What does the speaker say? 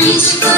reach